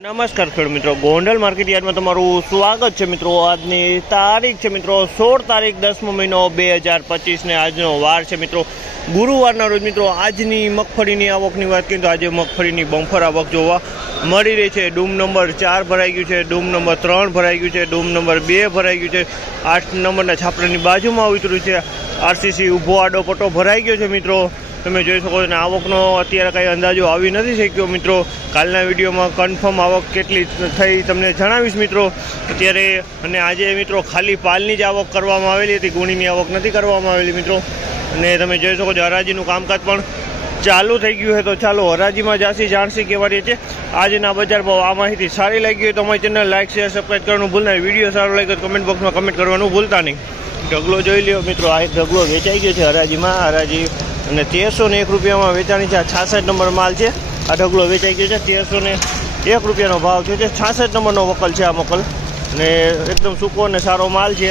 નમસ્કાર ખેડૂત મિત્રો, ગોંડલ માર્કેટ યાર્ડમાં તમારું સ્વાગત છે મિત્રો। આજની તારીખ છે મિત્રો 16 તારીખ 10મો મહિનો 2025 ને આજનો વાર છે મિત્રો ગુરુવારના રોજ મિત્રો। આજની મગફળીની આવકની વાત કરીએ તો આજે મગફળીની બમ્પર આવક જોવા મળી રહી છે। ડૂમ નંબર 4 ભરાઈ ગયું છે, ડૂમ નંબર 3 ભરાઈ ગયું છે, ડૂમ નંબર 2 ભરાઈ ગયું છે, 8 નંબરના છાપરાની બાજુમાં ઉતર્યું છે। આરસીસી ઊભો આડો પટ્ટો ભરાઈ ગયો છે મિત્રો। તમે જોઈ શકો છો ને આવકનો અત્યારે કાંઈ અંદાજો આવી નથી શક્યો મિત્રો। કાલના વિડીયોમાં કન્ફર્મ આવક કેટલી થઈ તમને જણાવીશ મિત્રો અત્યારે। અને આજે મિત્રો ખાલી પાલની જ આવક કરવામાં આવેલી હતી, ગુણીની આવક નથી કરવામાં આવેલી મિત્રો। અને તમે જોઈ શકો છો હરાજીનું કામકાજ પણ ચાલુ થઈ ગયું છે। તો ચાલો હરાજીમાં જાસી જાણસી કહેવાય છે આજના બજાર ભાવ। આ માહિતી સારી લાગી હોય તો અમારી ચેનલ લાઈક શેર સબસ્ક્રાઈબ કરવાનું ભૂલતા નહીં। વિડીયો સારો લાગ્યો તો કમેન્ટ બોક્સમાં કમેન્ટ કરવાનું ભૂલતા નહીં। ઢગલો જોઈ લ્યો મિત્રો, આ એક ઢગલો વેચાઈ ગયો છે હરાજીમાં। હરાજી અને 1301 રૂપિયામાં વેચાણી છે। આ 66 નંબર માલ છે। આ ઢગલો વેચાઈ ગયો છે, 1301 રૂપિયાનો ભાવ થયો છે। 66 નંબરનો વકલ છે આ મકલ, અને એકદમ સૂકો અને સારો માલ છે।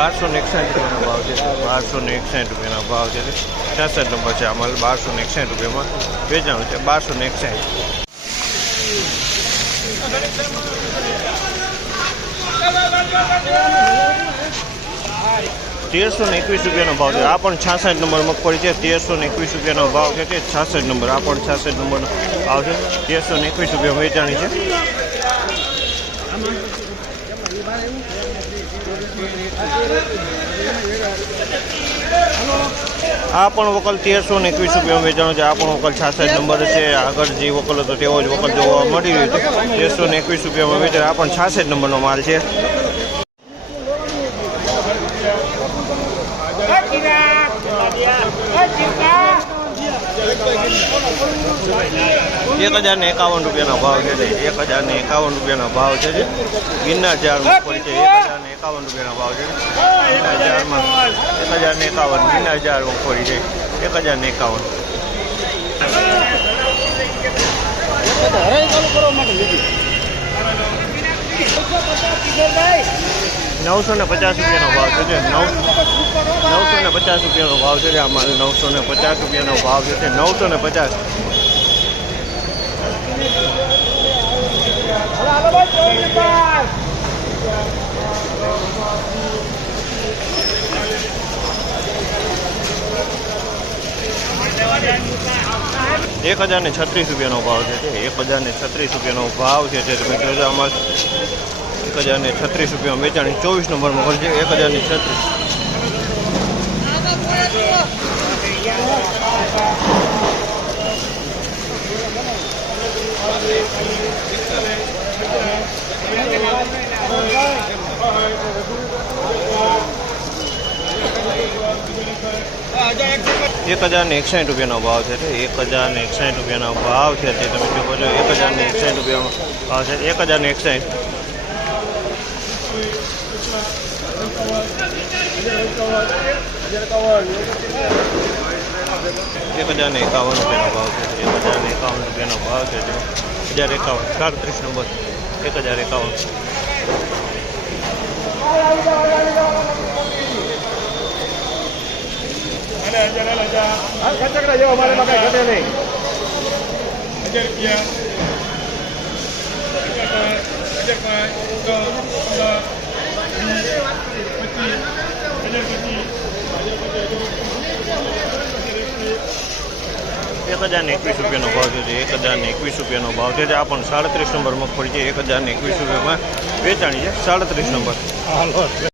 ₹1261 ભાવ છે, ₹1261 ભાવ છે। 66 નંબર છે આ માલ, ₹1261 વેચાણું છે। 1261 ₹1321 રૂપિયાનો ભાવ છે। આ પણ 66 નંબર મગફળી છે। 1321 રૂપિયાનો ભાવ છે, 66 નંબર। આ પણ 66 નંબરનો ભાવ છે, 1321 રૂપિયા વેચાણી છે। આ પણ વકલ 1321 રૂપિયામાં વેચાણો છે। આ પણ વકલ 66 નંબર છે। આગળ જે વકલ હતો તેવો જ વકલ જોવા મળી રહ્યો છે। 1321 રૂપિયામાં વેચાણ। આ પણ 66 નંબરનો માલ છે। ₹1051 રૂપિયાનો ભાવ છે। ₹1051 રૂપિયાનો ભાવ છે। ગિરનાર જાર મગફળી છે, ₹1051 રૂપિયાનો ભાવ છે। ગિરનાર જારમાં 1051, ગિરનાર જાર મગફળી છે 1051। ₹950 રૂપિયાનો ભાવ છે। 950 રૂપિયાનો ભાવ છે। આમાં ₹950 રૂપિયાનો ભાવ છે। 950 ₹1036 રૂપિયાનો ભાવ છે। 1036 રૂપિયાનો ભાવ છે। તમે જોજો આમાં 1036 રૂપિયામાં વેચાણી 24 નંબરમાં હોય છે। 1036 ₹1061 રૂપિયાનો ભાવ છે। 1061 રૂપિયાનો ભાવ છે। તે તમે જો 1061 રૂપિયાનો ભાવ છે। 1061 ₹1051 રૂપિયાનો ભાવ છે। 1051 રૂપિયાનો ભાવ છે। 1051 37 નંબર 1051 ₹1021 રૂપિયાનો ભાવ છે। 1021 રૂપિયાનો ભાવ છે। આ પણ 37 નંબર મગફળી છે। 1021 રૂપિયામાં વેચાણી છે। 37 નંબર